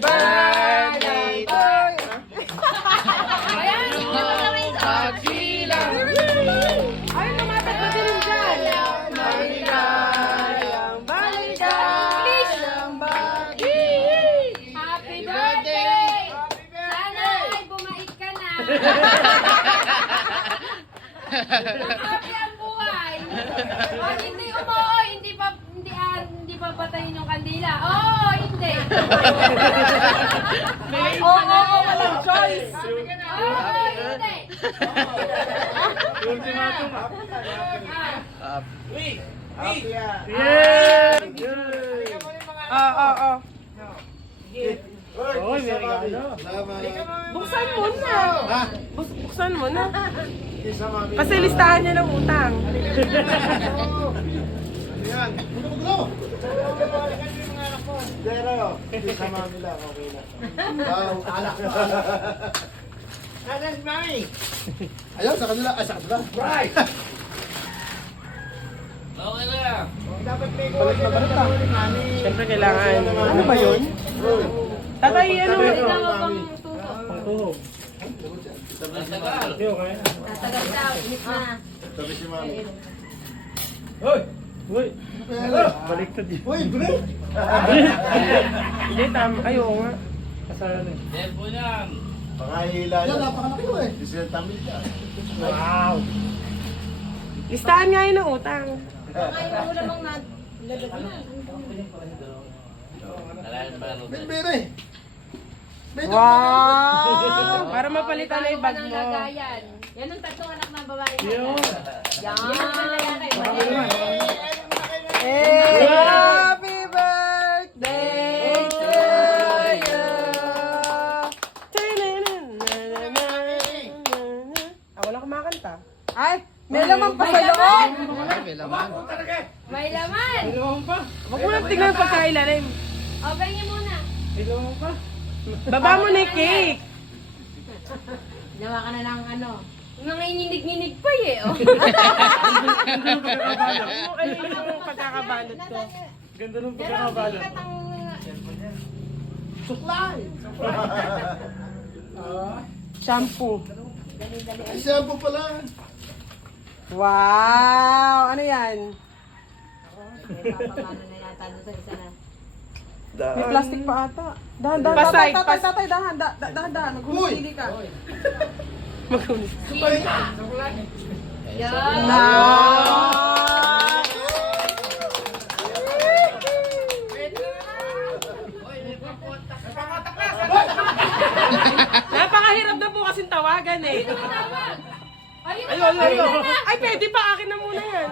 birthday to you. Ayan, Magsilang. Ay, lumapat ba din yung dyan? Maligayang baligayang bagi. happy birthday! Sana ay bumait ka na. Happy ang buhay. Pag hindi umuo, hindi pa patayin yung kandila. Oo, hindi. Oo, walang choice. Oo, hindi. Ultimatum. Yeah! Oo. Oy, may regalo. Buksan mo na. Buksan mo na. Kasi listahan niya ng utang. Yan. Zero. Sa mami lang, okay na. Wow, alak. Alas, mami. Ayaw, sa kanila. Ay, sa kanila. Right. Okay na. Dapat may balik na balik na. Siyempre kailangan. Ano ba yun? Tatay, ano? Ikaw ang tuto. Pangtuhog. Tagal. Okay. Tatagal daw, init na. Sabi si mami. Hoy! Uy. Baliktad yun. Uy, bro. Hindi, ayaw nga. Kasalan eh. Cellphone yan. Pangahila yan. Napakalaki mo eh. Disel tamil ka. Wow. Listahan nga yun ng utang. Ngayon mo namang nalagag na. Alayan ba ano? May bere. Wow! Para mapalitan na yung bag Walang mo. lagayan. Yan ang tatlong anak ng babae mo. Yun. Yan ang lalaki. Hey! Happy birthday to you! Ah, wala kumakanta. Ay! May laman pa sa loob! May laman. May laman. Huwag mo lang tignan yung pagkailalim. O, pahingin muna. Baba mo na yung cake! Ginawa ka na ng ano. Nanginginig-nginig pa eh. Oh. Ano yung pagkakabalot ko? Ganda nung Pero ang pagkakabalot. sikat ang... Shampoo. Ay, shampoo pala. Wow! Ano yan? Papamano na yata doon sa isa na. May plastic pa ata. Dahan, dahan, Pasay, tatay, dahan, dahan, maghumusili ka. Maghumusili. Yan. Napakahirap na po kasing tawagan eh. Ayun, Ay, pwede pa, akin na muna yan.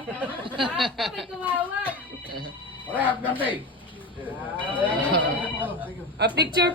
may tumawag. Alright, birthday. Picture.